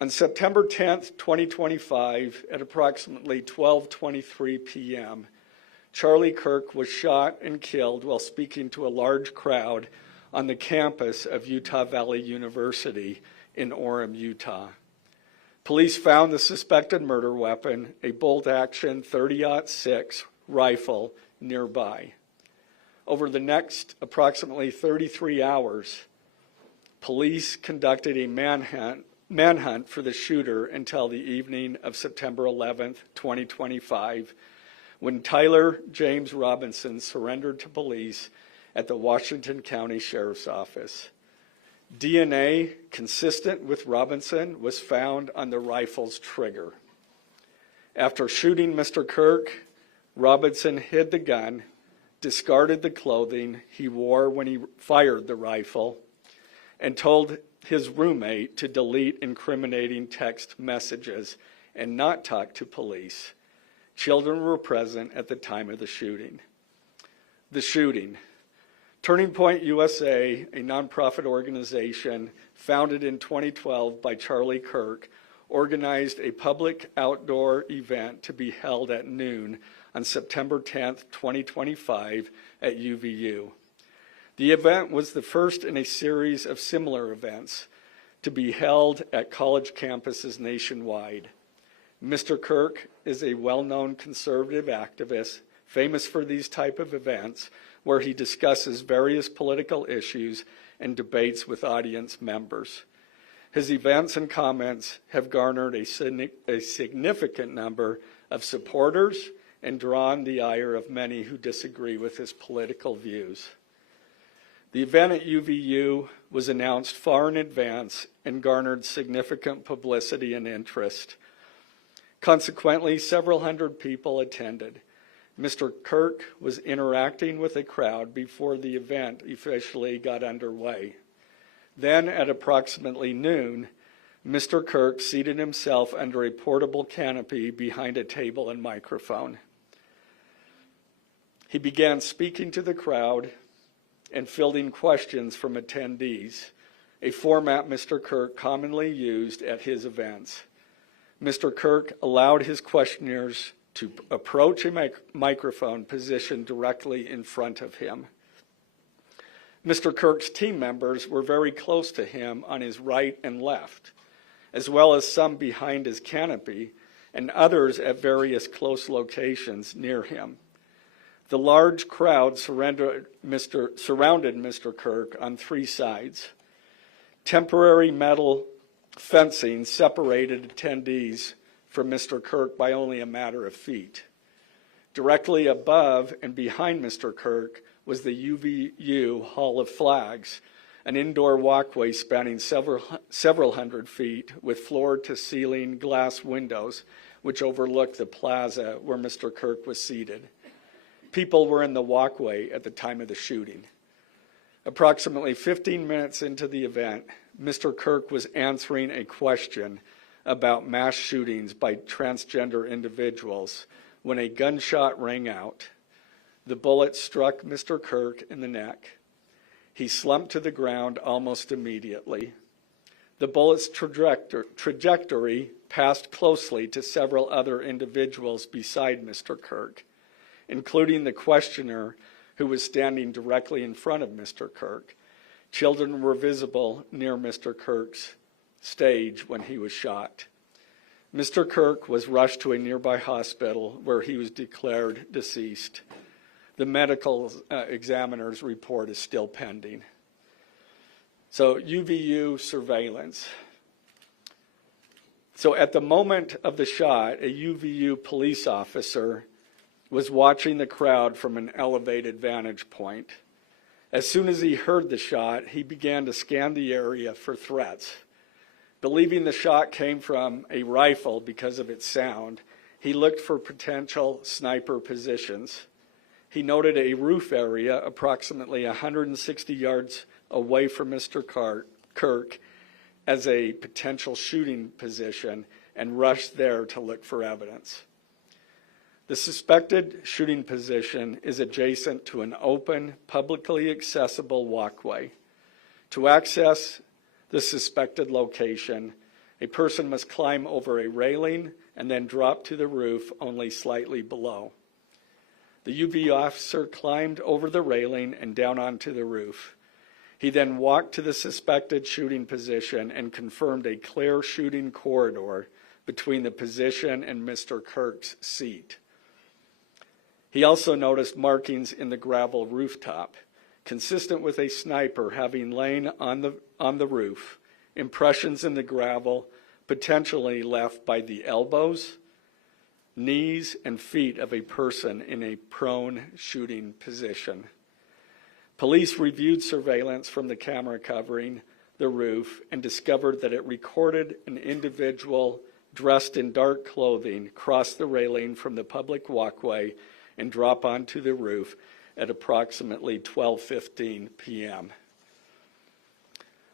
On September 10th, 2025, at approximately 12:23 p.m., Charlie Kirk was shot and killed while speaking to a large crowd on the campus of Utah Valley University in Orem, Utah. Police found the suspected murder weapon, a bolt-action .30-06 rifle, nearby. Over the next approximately 33 hours, police conducted a manhunt for the shooter until the evening of September 11th, 2025, when Tyler James Robinson surrendered to police at the Washington County Sheriff's Office. DNA consistent with Robinson was found on the rifle's trigger. After shooting Mr. Kirk, Robinson hid the gun, discarded the clothing he wore when he fired the rifle, and told his roommate to delete incriminating text messages and not talk to police. Children were present at the time of the shooting. The shooting. Turning Point USA, a nonprofit organization founded in 2012 by Charlie Kirk, organized a public outdoor event to be held at noon on September 10th, 2025 at UVU. The event was the first in a series of similar events to be held at college campuses nationwide. Mr. Kirk is a well-known conservative activist, famous for these type of events, where he discusses various political issues and debates with audience members. His events and comments have garnered a significant number of supporters and drawn the ire of many who disagree with his political views. The event at UVU was announced far in advance and garnered significant publicity and interest. Consequently, several hundred people attended. Mr. Kirk was interacting with a crowd before the event officially got underway. Then, at approximately noon, Mr. Kirk seated himself under a portable canopy behind a table and microphone. He began speaking to the crowd and fielding questions from attendees, a format Mr. Kirk commonly used at his events. Mr. Kirk allowed his questioners to approach a microphone positioned directly in front of him. Mr. Kirk's team members were very close to him on his right and left, as well as some behind his canopy and others at various close locations near him. The large crowd surrounded Mr. Kirk on three sides. Temporary metal fencing separated attendees from Mr. Kirk by only a matter of feet. Directly above and behind Mr. Kirk was the UVU Hall of Flags, an indoor walkway spanning several hundred feet with floor-to-ceiling glass windows which overlooked the plaza where Mr. Kirk was seated. People were in the walkway at the time of the shooting. Approximately 15 minutes into the event, Mr. Kirk was answering a question about mass shootings by transgender individuals when a gunshot rang out. The bullet struck Mr. Kirk in the neck. He slumped to the ground almost immediately. The bullet's trajectory passed closely to several other individuals beside Mr. Kirk, including the questioner who was standing directly in front of Mr. Kirk. Children were visible near Mr. Kirk's stage when he was shot. Mr. Kirk was rushed to a nearby hospital where he was declared deceased. The medical examiner's report is still pending. So UVU surveillance. So at the moment of the shot, a UVU police officer was watching the crowd from an elevated vantage point. As soon as he heard the shot, he began to scan the area for threats. Believing the shot came from a rifle because of its sound, he looked for potential sniper positions. He noted a roof area approximately 160 yards away from Mr. Kirk as a potential shooting position and rushed there to look for evidence. The suspected shooting position is adjacent to an open, publicly accessible walkway. To access the suspected location, A person must climb over a railing and then drop to the roof only slightly below. The UV officer climbed over the railing and down onto the roof. He then walked to the suspected shooting position and confirmed a clear shooting corridor between the position and Mr. Kirk's seat. He also noticed markings in the gravel rooftop, consistent with a sniper having lain on the roof, impressions in the gravel potentially left by the elbows, knees, and feet of a person in a prone shooting position. Police reviewed surveillance from the camera covering the roof and discovered that it recorded an individual dressed in dark clothing cross the railing from the public walkway and drop onto the roof at approximately 12:15 p.m.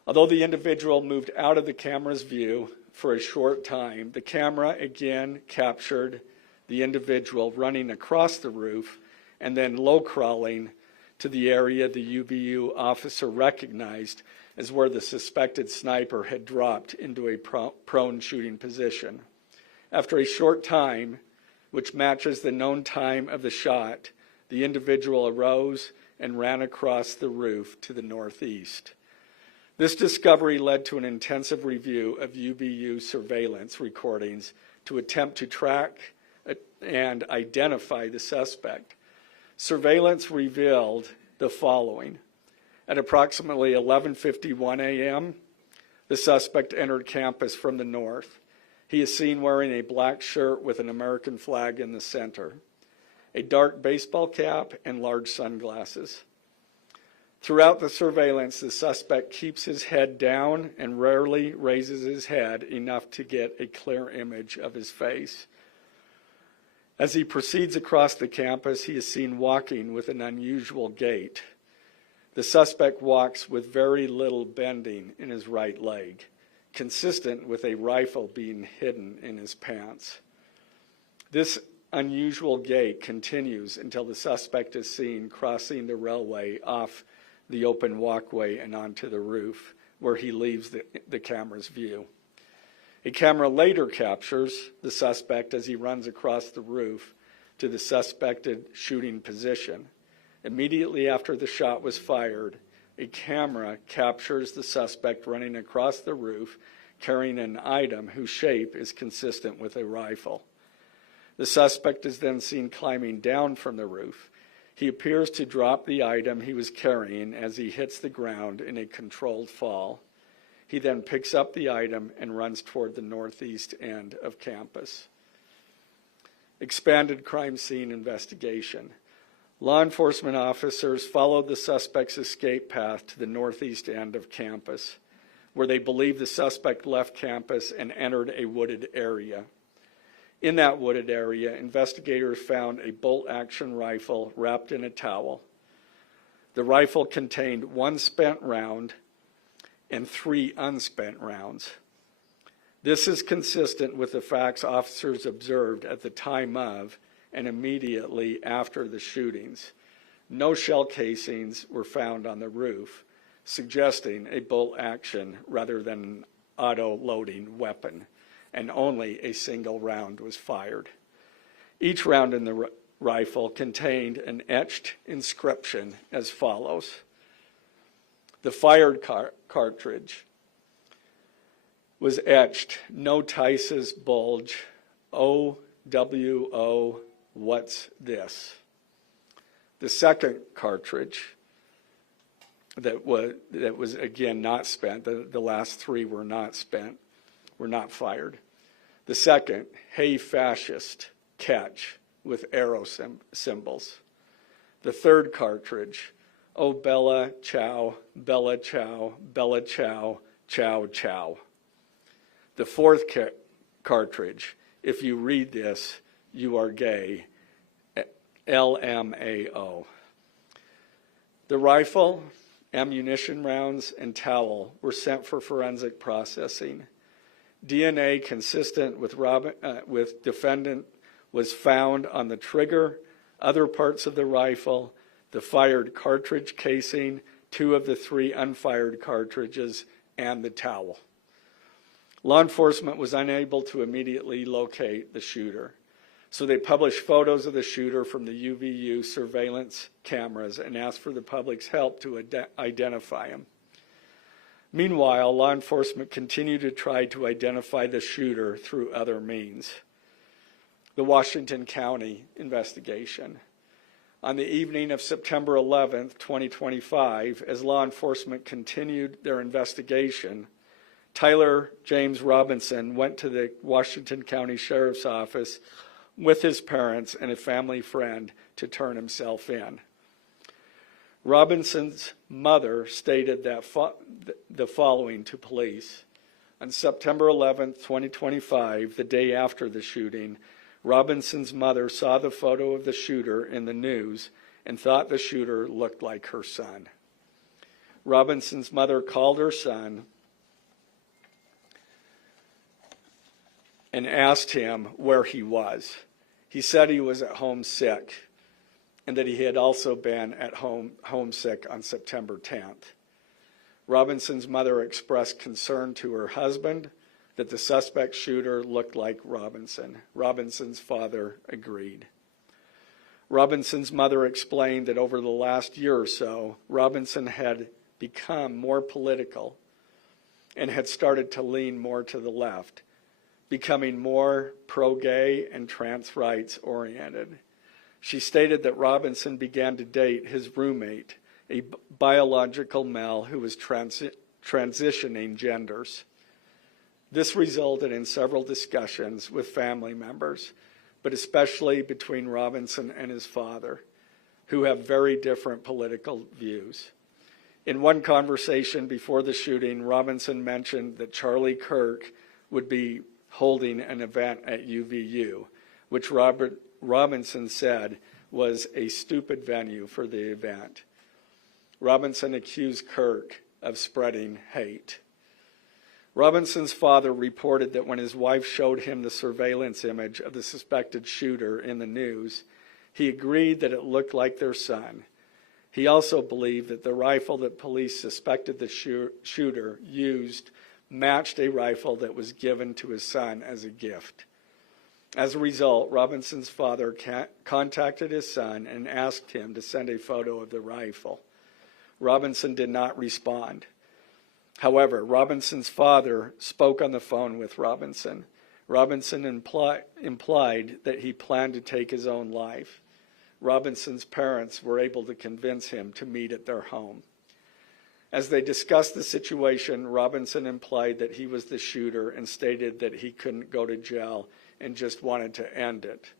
Although the individual moved out of the camera's view for a short time, the camera again captured the individual running across the roof and then low crawling to the area the UVU officer recognized as where the suspected sniper had dropped into a prone shooting position. After a short time, which matches the known time of the shot, the individual arose and ran across the roof to the northeast. This discovery led to an intensive review of UVU surveillance recordings to attempt to track and identify the suspect. Surveillance revealed the following. At approximately 11:51 a.m., the suspect entered campus from the north. He is seen wearing a black shirt with an American flag in the center, a dark baseball cap, and large sunglasses. Throughout the surveillance, the suspect keeps his head down and rarely raises his head enough to get a clear image of his face. As he proceeds across the campus, he is seen walking with an unusual gait. The suspect walks with very little bending in his right leg, consistent with a rifle being hidden in his pants. This unusual gait continues until the suspect is seen crossing the railway off the open walkway and onto the roof, where he leaves the camera's view. A camera later captures the suspect as he runs across the roof to the suspected shooting position. Immediately after the shot was fired, a camera captures the suspect running across the roof carrying an item whose shape is consistent with a rifle. The suspect is then seen climbing down from the roof. He appears to drop the item he was carrying as he hits the ground in a controlled fall. He then picks up the item and runs toward the northeast end of campus. Expanded crime scene investigation. Law enforcement officers followed the suspect's escape path to the northeast end of campus, where they believe the suspect left campus and entered a wooded area. In that wooded area, investigators found a bolt-action rifle wrapped in a towel. The rifle contained 1 spent round and 3 unspent rounds. This is consistent with the facts officers observed at the time of and immediately after the shootings. No shell casings were found on the roof, suggesting a bolt action rather than an auto-loading weapon, and only a single round was fired. Each round in the rifle contained an etched inscription as follows. The fired cartridge was etched, "No Tice's bulge, OWO, what's this?" The second cartridge that was again not spent, the last 3 were not spent, were not fired. The second, "Hey fascist, catch," with arrow symbols. The third cartridge, "Oh Bella Chow, Bella Chow, Bella Chow, Chow Chow." The fourth cartridge, "If you read this, you are gay, LMAO." The rifle, ammunition rounds, and towel were sent for forensic processing. DNA consistent with defendant was found on the trigger, other parts of the rifle, the fired cartridge casing, 2 of the 3 unfired cartridges, and the towel. Law enforcement was unable to immediately locate the shooter, so they published photos of the shooter from the UVU surveillance cameras and asked for the public's help to identify him. Meanwhile, law enforcement continued to try to identify the shooter through other means. The Washington County investigation. On the evening of September 11th, 2025, as law enforcement continued their investigation, Tyler James Robinson went to the Washington County Sheriff's Office with his parents and a family friend to turn himself in. Robinson's mother stated that the following to police. On September 11th, 2025, the day after the shooting, Robinson's mother saw the photo of the shooter in the news and thought the shooter looked like her son. Robinson's mother called her son and asked him where he was. He said he was at home sick, and that he had also been at homesick on September 10th. Robinson's mother expressed concern to her husband that the suspect shooter looked like Robinson. Robinson's father agreed. Robinson's mother explained that over the last year or so, Robinson had become more political and had started to lean more to the left, becoming more pro-gay and trans rights oriented. She stated that Robinson began to date his roommate, a biological male who was transitioning genders. This resulted in several discussions with family members, but especially between Robinson and his father, who have very different political views. In one conversation before the shooting, Robinson mentioned that Charlie Kirk would be holding an event at UVU, which Robinson said was a stupid venue for the event. Robinson accused Kirk of spreading hate. Robinson's father reported that when his wife showed him the surveillance image of the suspected shooter in the news, he agreed that it looked like their son. He also believed that the rifle that police suspected the shooter used matched a rifle that was given to his son as a gift. As a result, Robinson's father contacted his son and asked him to send a photo of the rifle. Robinson did not respond. However, Robinson's father spoke on the phone with Robinson. Robinson implied that he planned to take his own life. Robinson's parents were able to convince him to meet at their home. As they discussed the situation, Robinson implied that he was the shooter and stated that he couldn't go to jail and just wanted to end it.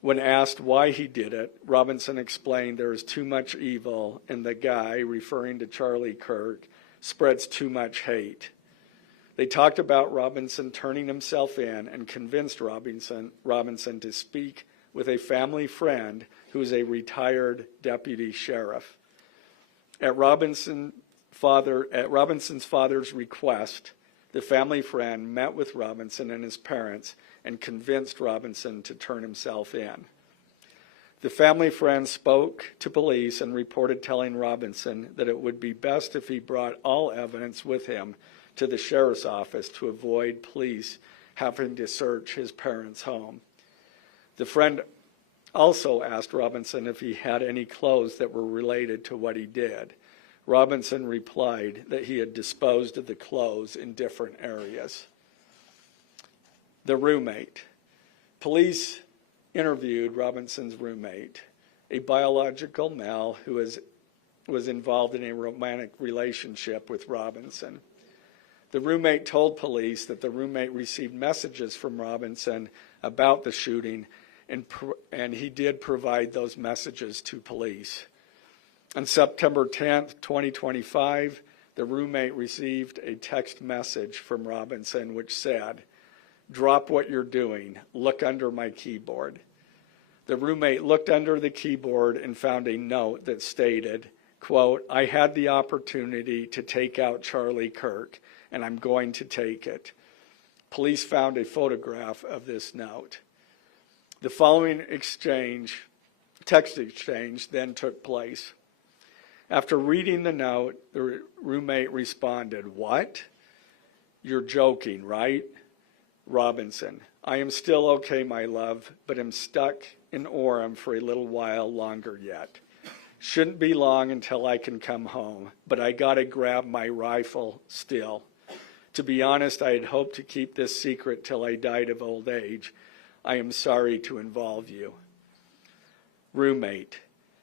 When asked why he did it, Robinson explained there is too much evil and the guy, referring to Charlie Kirk, spreads too much hate. They talked about Robinson turning himself in and convinced Robinson to speak with a family friend who is a retired deputy sheriff. At Robinson's father's request, the family friend met with Robinson and his parents and convinced Robinson to turn himself in. The family friend spoke to police and reported telling Robinson that it would be best if he brought all evidence with him to the sheriff's office to avoid police having to search his parents' home. The friend also asked Robinson if he had any clothes that were related to what he did. Robinson replied that he had disposed of the clothes in different areas. The roommate. Police interviewed Robinson's roommate, a biological male who was involved in a romantic relationship with Robinson. The roommate told police that the roommate received messages from Robinson about the shooting, and he did provide those messages to police. On September 10th, 2025, the roommate received a text message from Robinson which said, "Drop what you're doing. Look under my keyboard." The roommate looked under the keyboard and found a note that stated, quote, "I had the opportunity to take out Charlie Kirk, and I'm going to take it." Police found a photograph of this note. The following text exchange, then took place. After reading the note, the roommate responded, "What?" You're joking, right? Robinson, I am still okay, my love, but am stuck in Orem for a little while longer yet. Shouldn't be long until I can come home, but I gotta grab my rifle still. To be honest, I had hoped to keep this secret till I died of old age. I am sorry to involve you. Roommate,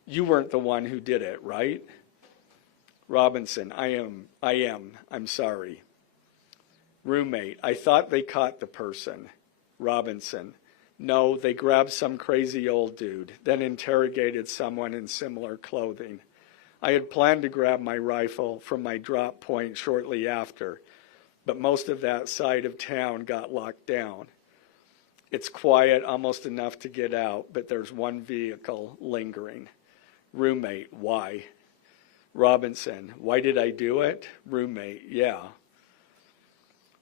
you weren't the one who did it, right? Robinson, I am. I'm sorry. Roommate, I thought they caught the person. Robinson, no, they grabbed some crazy old dude, then interrogated someone in similar clothing. I had planned to grab my rifle from my drop point shortly after, but most of that side of town got locked down. It's quiet, almost enough to get out, but there's one vehicle lingering. Roommate, why? Robinson, why did I do it? Roommate, yeah.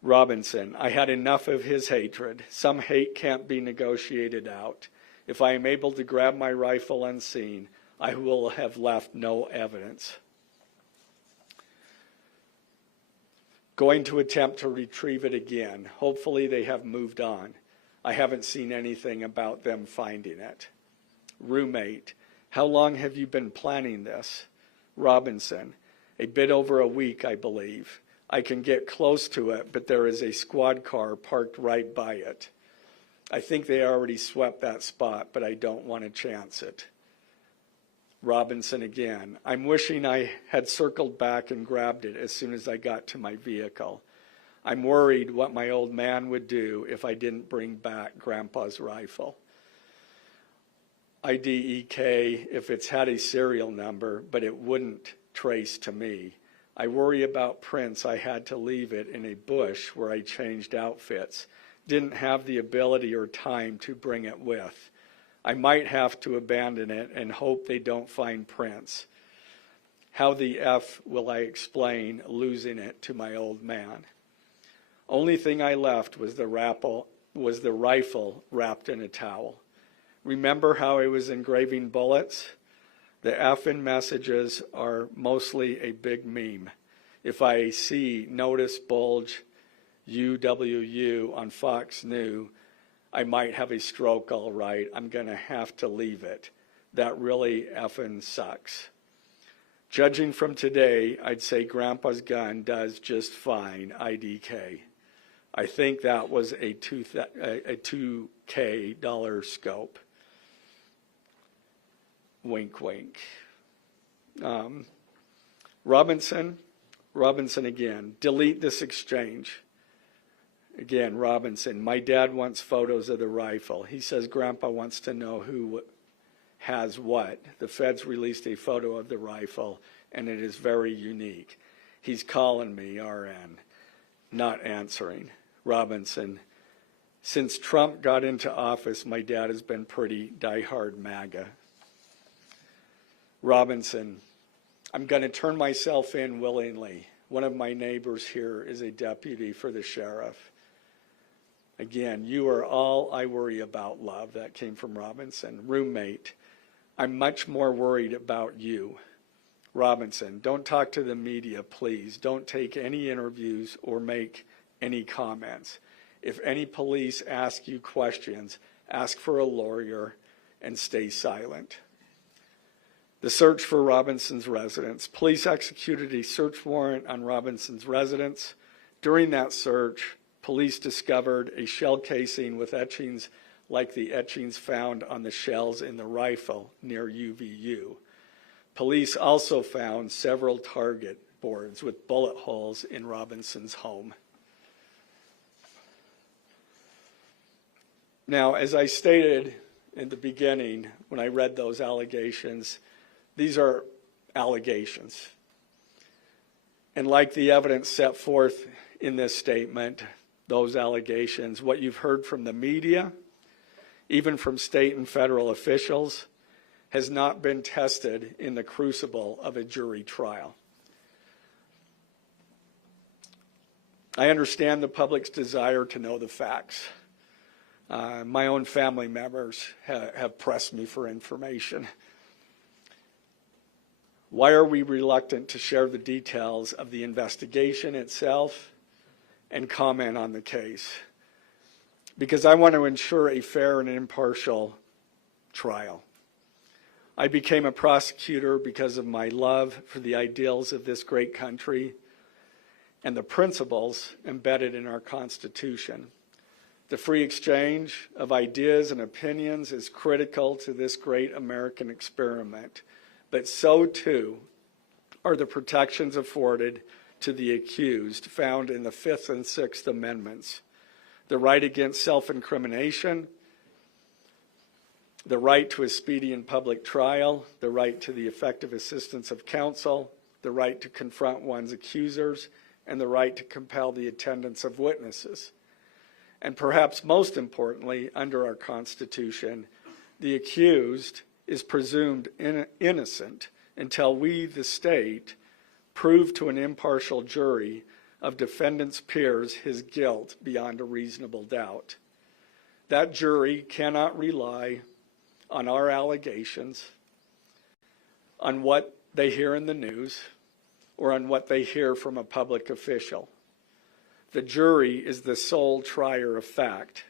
Robinson, I had enough of his hatred. Some hate can't be negotiated out. If I am able to grab my rifle unseen, I will have left no evidence. Going to attempt to retrieve it again. Hopefully they have moved on. I haven't seen anything about them finding it. Roommate, how long have you been planning this? Robinson, a bit over a week, I believe. I can get close to it, but there is a squad car parked right by it. I think they already swept that spot, but I don't want to chance it. Robinson again, I'm wishing I had circled back and grabbed it as soon as I got to my vehicle. I'm worried what my old man would do if I didn't bring back Grandpa's rifle. IDEK if it's had a serial number, but it wouldn't trace to me. I worry about prints. I had to leave it in a bush where I changed outfits. Didn't have the ability or time to bring it with. I might have to abandon it and hope they don't find prints. How the F will I explain losing it to my old man? Only thing I left was the rifle wrapped in a towel. Remember how I was engraving bullets? The F in messages are mostly a big meme. If I see notice bulge UWU on Fox News, I might have a stroke all right. I'm going to have to leave it. That really effing sucks. Judging from today, I'd say Grandpa's gun does just fine, IDK. I think that was a $2K dollar scope. Wink, wink. Robinson again, delete this exchange. Again, Robinson, my dad wants photos of the rifle. He says Grandpa wants to know who has what. The feds released a photo of the rifle, and it is very unique. He's calling me, RN, not answering. Robinson, since Trump got into office, my dad has been pretty diehard MAGA. Robinson, I'm going to turn myself in willingly. One of my neighbors here is a deputy for the sheriff. Again, you are all I worry about, love. That came from Robinson. Roommate, I'm much more worried about you. Robinson, don't talk to the media, please. Don't take any interviews or make any comments. If any police ask you questions, ask for a lawyer and stay silent. The search for Robinson's residence. Police executed a search warrant on Robinson's residence. During that search, police discovered a shell casing with etchings like the etchings found on the shells in the rifle near UVU. Police also found several target boards with bullet holes in Robinson's home. Now, as I stated in the beginning when I read those allegations, these are allegations. And like the evidence set forth in this statement, those allegations, what you've heard from the media, even from state and federal officials, has not been tested in the crucible of a jury trial. I understand the public's desire to know the facts. My own family members have pressed me for information. Why are we reluctant to share the details of the investigation itself and comment on the case, because I want to ensure a fair and impartial trial. I became a prosecutor because of my love for the ideals of this great country and the principles embedded in our Constitution. The free exchange of ideas and opinions is critical to this great American experiment, but so too are the protections afforded to the accused found in the Fifth and Sixth Amendments: the right against self-incrimination, the right to a speedy and public trial, the right to the effective assistance of counsel, the right to confront one's accusers, and the right to compel the attendance of witnesses. And perhaps most importantly, under our Constitution, the accused is presumed innocent until we, the state, prove to an impartial jury of defendant's peers his guilt beyond a reasonable doubt. That jury cannot rely on our allegations, on what they hear in the news, or on what they hear from a public official. The jury is the sole trier of fact,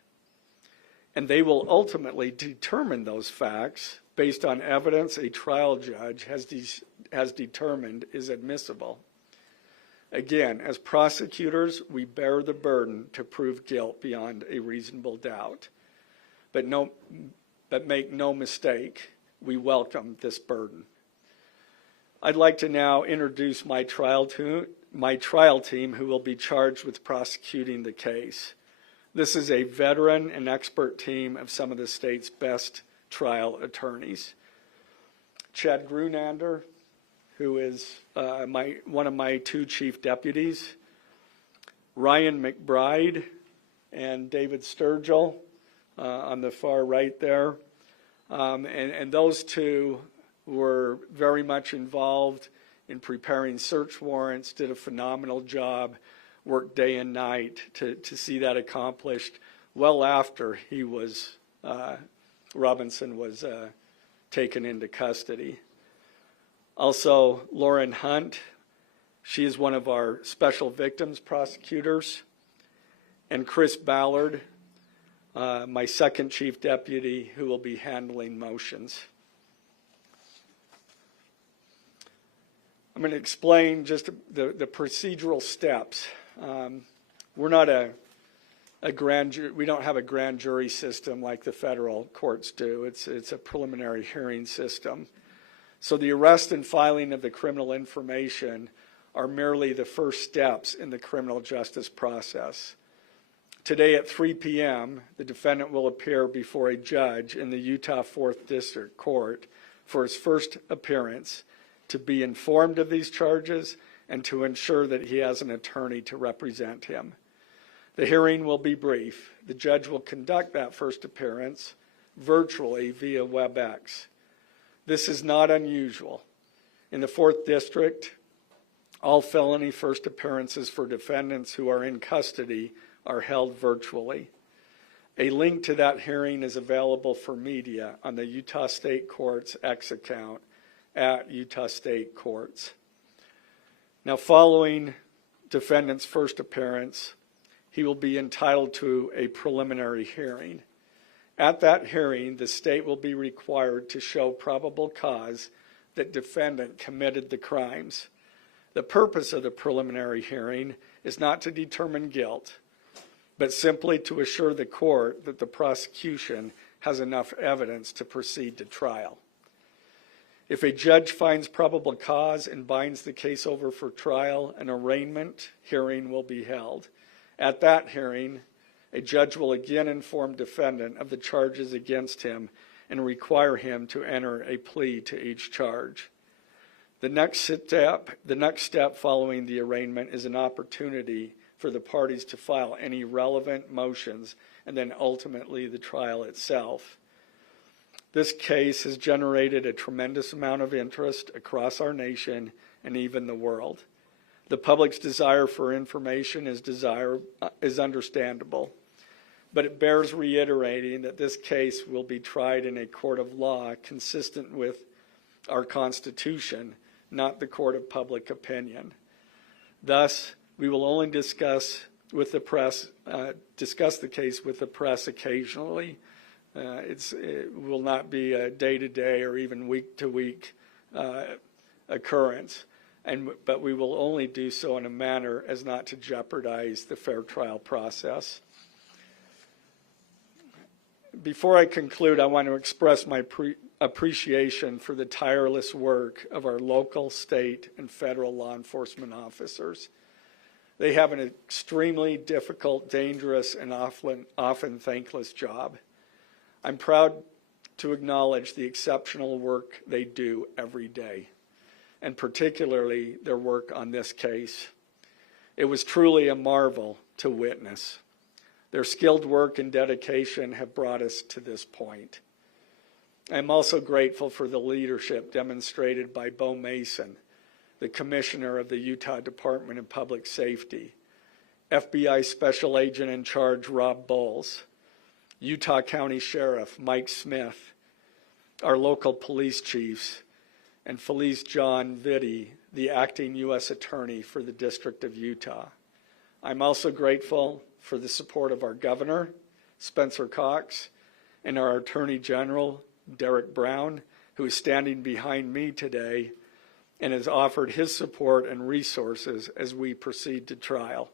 and they will ultimately determine those facts based on evidence a trial judge has determined is admissible. Again, as prosecutors, we bear the burden to prove guilt beyond a reasonable doubt. But make no mistake, we welcome this burden. I'd like to now introduce my trial team who will be charged with prosecuting the case. This is a veteran and expert team of some of the state's best trial attorneys. Chad Grunander, who is one of my two chief deputies, Ryan McBride and David Sturgill on the far right there. And those two were very much involved in preparing search warrants, did a phenomenal job, worked day and night to see that accomplished well after Robinson was taken into custody. Also, Lauren Hunt, she is one of our special victims prosecutors, and Chris Ballard, my second chief deputy, who will be handling motions. I'm going to explain just the procedural steps. We're not a grand jury. We don't have a grand jury system like the federal courts do. It's a preliminary hearing system. So the arrest and filing of the criminal information are merely the first steps in the criminal justice process. Today at 3 p.m., the defendant will appear before a judge in the Utah 4th District Court for his first appearance to be informed of these charges and to ensure that he has an attorney to represent him. The hearing will be brief. The judge will conduct that first appearance virtually via WebEx. This is not unusual. In the 4th District, all felony first appearances for defendants who are in custody are held virtually. A link to that hearing is available for media on the Utah State Court's X account at Utah State Courts. Now, following defendant's first appearance, he will be entitled to a preliminary hearing. At that hearing, the state will be required to show probable cause that defendant committed the crimes. The purpose of the preliminary hearing is not to determine guilt, but simply to assure the court that the prosecution has enough evidence to proceed to trial. If a judge finds probable cause and binds the case over for trial, an arraignment hearing will be held. At that hearing, a judge will again inform defendant of the charges against him and require him to enter a plea to each charge. The next step following the arraignment is an opportunity for the parties to file any relevant motions and then ultimately the trial itself. This case has generated a tremendous amount of interest across our nation and even the world. The public's desire for information is understandable, but it bears reiterating that this case will be tried in a court of law consistent with our Constitution, not the court of public opinion. Thus, we will only discuss with the press, discuss the case with the press occasionally. It will not be a day-to-day or even week-to-week occurrence, but we will only do so in a manner as not to jeopardize the fair trial process. Before I conclude, I want to express my appreciation for the tireless work of our local, state, and federal law enforcement officers. They have an extremely difficult, dangerous, and often thankless job. I'm proud to acknowledge the exceptional work they do every day, and particularly their work on this case. It was truly a marvel to witness. Their skilled work and dedication have brought us to this point. I'm also grateful for the leadership demonstrated by Bo Mason, the Commissioner of the Utah Department of Public Safety, FBI Special Agent in Charge Rob Bowles, Utah County Sheriff Mike Smith, our local police chiefs, and Felice John Vitti, the acting U.S. Attorney for the District of Utah. I'm also grateful for the support of our Governor, Spencer Cox, and our Attorney General, Derek Brown, who is standing behind me today and has offered his support and resources as we proceed to trial.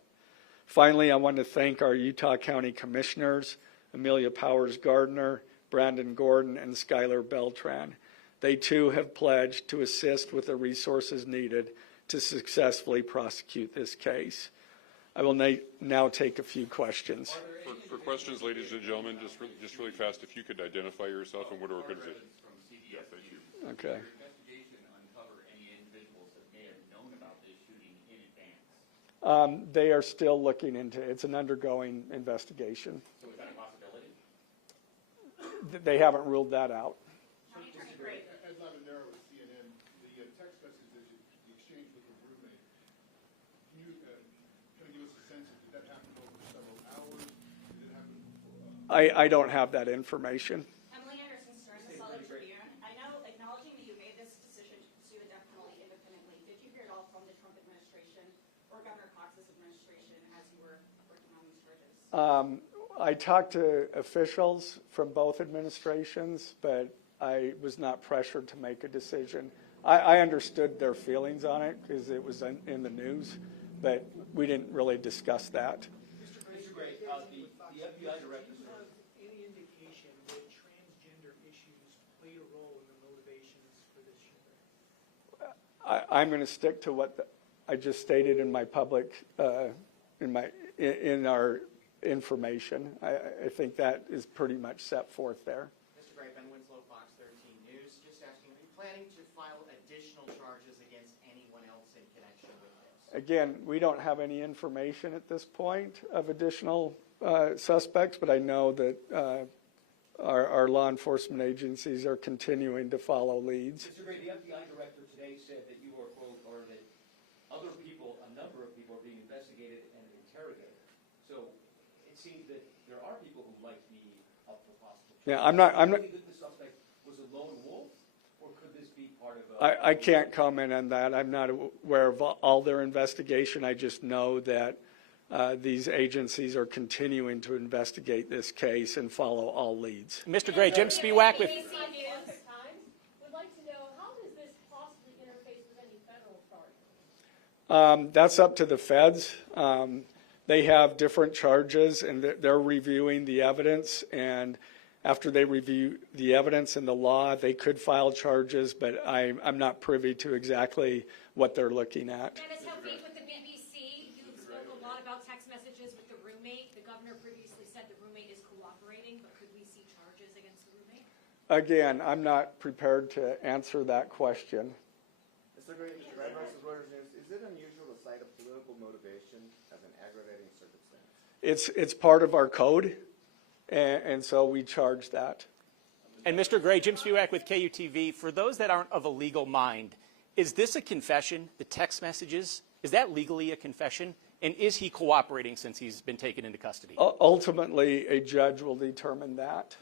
Finally, I want to thank our Utah County Commissioners, Amelia Powers Gardner, Brandon Gordon, and Skylar Beltran. They too have pledged to assist with the resources needed to successfully prosecute this case. I will now take a few questions. For questions, ladies and gentlemen, just really fast, if you could identify yourself and what organization. Yeah, thank you. Okay. They are still looking into it. It's an undergoing investigation. So is that a possibility? They haven't ruled that out. Ed Lavanero with CNN, the text messages you exchanged with the roommate, can you kind of give us a sense of, did that happen over several hours? Did it happen before? I don't have that information. Emily Anderson, Stern, the Solid Tribune. I know, acknowledging that you made this decision to pursue the death penalty independently, did you hear it all from the Trump administration or Governor Cox's administration as you were working on these charges? I talked to officials from both administrations, but I was not pressured to make a decision. I understood their feelings on it because it was in the news, but we didn't really discuss that. Mr. Gray, the FBI director said any indication that transgender issues played a role in the motivations for this shooting? I'm going to stick to what I just stated in my public, in our information. I think that is pretty much set forth there. Mr. Gray, Ben Winslow, Fox 13 News, just asking, are you planning to file additional charges against anyone else in connection with this? Again, we don't have any information at this point of additional suspects, but I know that our law enforcement agencies are continuing to follow leads. Mr. Gray, the FBI director today said that you are, quote, or that other people, a number of people are being investigated and interrogated. So it seems that there are people who might be up for possible charges. Yeah, I'm not. Do you think that the suspect was a lone wolf, or could this be part of a... I can't comment on that. I'm not aware of all their investigation. I just know that these agencies are continuing to investigate this case and follow all leads. Mr. Gray, Jim Spiewak with... Would like to know, how does this possibly interface with any federal charges? That's up to the feds. They have different charges, and they're reviewing the evidence. And after they review the evidence and the law, they could file charges, but I'm not privy to exactly what they're looking at. Dennis Hopeek with the BBC. You spoke a lot about text messages with the roommate. The governor previously said the roommate is cooperating, but could we see charges against the roommate? Again, I'm not prepared to answer that question. Mr. Gray, Reuters News, is it unusual to cite a political motivation as an aggravating circumstance? It's part of our code, and so we charge that. And Mr. Gray, Jim Spiewak with KUTV. For those that aren't of a legal mind, is this a confession, the text messages? Is that legally a confession? And is he cooperating since he's been taken into custody? Ultimately, a judge will determine that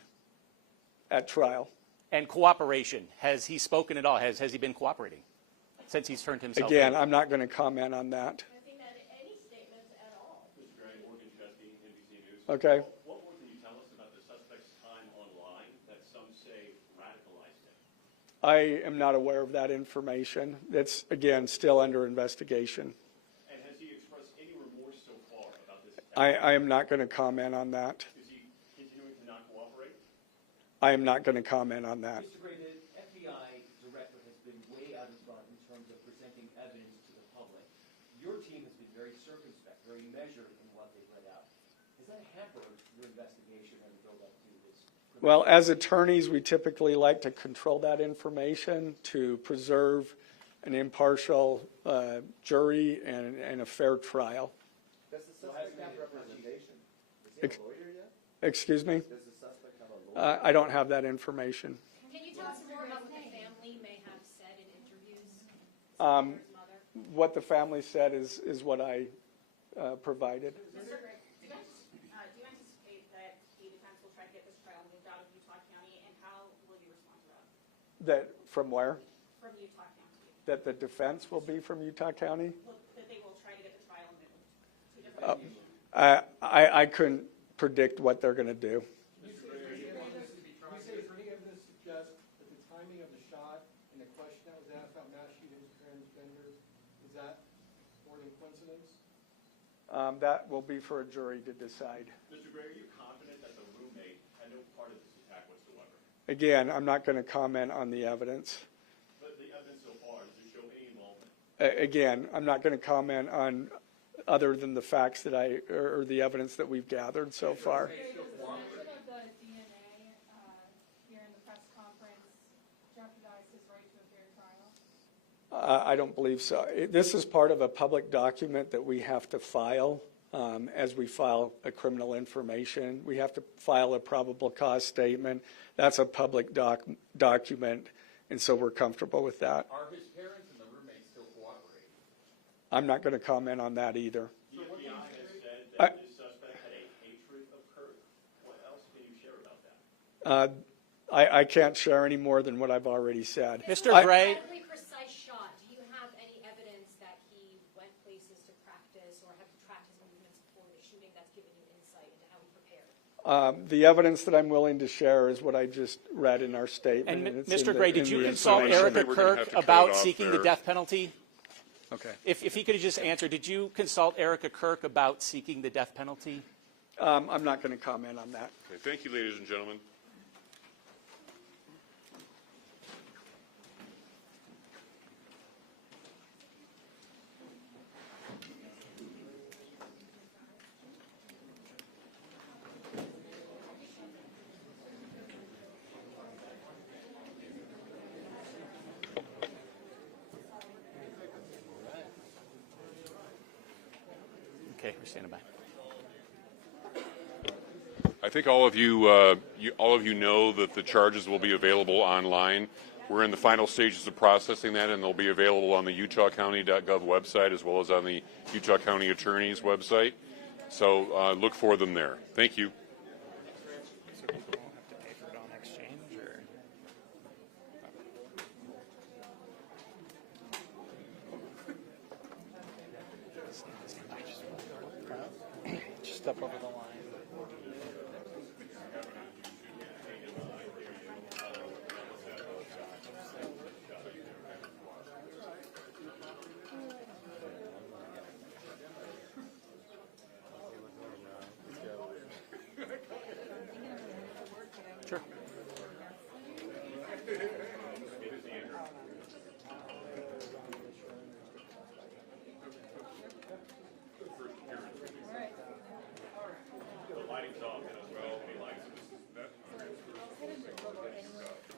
at trial. And cooperation, has he spoken at all? Has he been cooperating since he's turned himself Again, in? I'm not going to comment on that. Has he made any statements at all? Okay? What more can you tell us about the suspect's time online that some say radicalized him? I am not aware of that information. That's, again, still under investigation. And has he expressed any remorse so far about this attack? I am not going to comment on that. Is he continuing to not cooperate? I am not going to comment on that. Mr. Gray, the FBI director has been way out in front in terms of presenting evidence to the public. Your team has been very circumspect, very measured in what they've let out. Has that hampered your investigation and the build-up to this? Well, as attorneys, we typically like to control that information to preserve an impartial jury and a fair trial. Does the suspect have representation? Does he have a lawyer yet? Excuse me? Does the suspect have a lawyer? I don't have that information. Can you tell us more about what the family may have said in interviews? Um, His mother? What the family said is what I provided. Mr. Gray, do you anticipate that the defense will try to get this trial moved out of Utah County, and how will you respond to that? That from where? From Utah County? That the defense will be from Utah County? That they will try to get the trial moved to different locations? I couldn't predict what they're going to do. You say, is there any evidence to suggest that the timing of the shot and the question that was asked about mass shootings, transgender, is that more than coincidence? That will be for a jury to decide. Mr. Gray, are you confident that the roommate had no part of this attack whatsoever? Again, I'm not going to comment on the evidence. But the evidence so far, does it show any involvement? Again, I'm not going to comment on other than the facts that or the evidence that we've gathered so far. Mention of the DNA here in the press conference jeopardized his right to a fair trial? I don't believe so. This is part of a public document that we have to file as we file a criminal information. We have to file a probable cause statement. That's a public document, and so we're comfortable with that. Are his parents and the roommate still cooperating? I'm not going to comment on that either. The FBI has said that this suspect had a hatred of Kirk. What else can you share about that? I can't share any more than what I've already said. Mr. I- Gray, Every precise shot, do you have any evidence that he went places to practice or have tracked his movements before the shooting that's given you insight into how he prepared? The evidence that I'm willing to share is what I just read in our statement. and it's in Mr. the- Gray, in did you the consult information. Erica We're gonna have Kirk to cut it about off seeking the there. death penalty? Okay. If he could just answer, did you consult Erica Kirk about seeking the death penalty? I'm not going to comment on that. Okay, thank you, ladies and gentlemen. Okay, we're standing by. I think all of you know that the charges will be available online. We're in the final stages of processing that, and they'll be available on the utahcounty.gov website as well as on the Utah County Attorney's website. So look for them there. Thank you. So people won't have to pay for it on exchange, or? Just step over the line. Sure.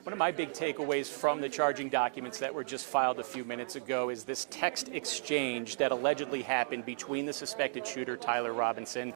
One of my big takeaways from the charging documents that were just filed a few minutes ago is this text exchange that allegedly happened between the suspected shooter, Tyler Robinson,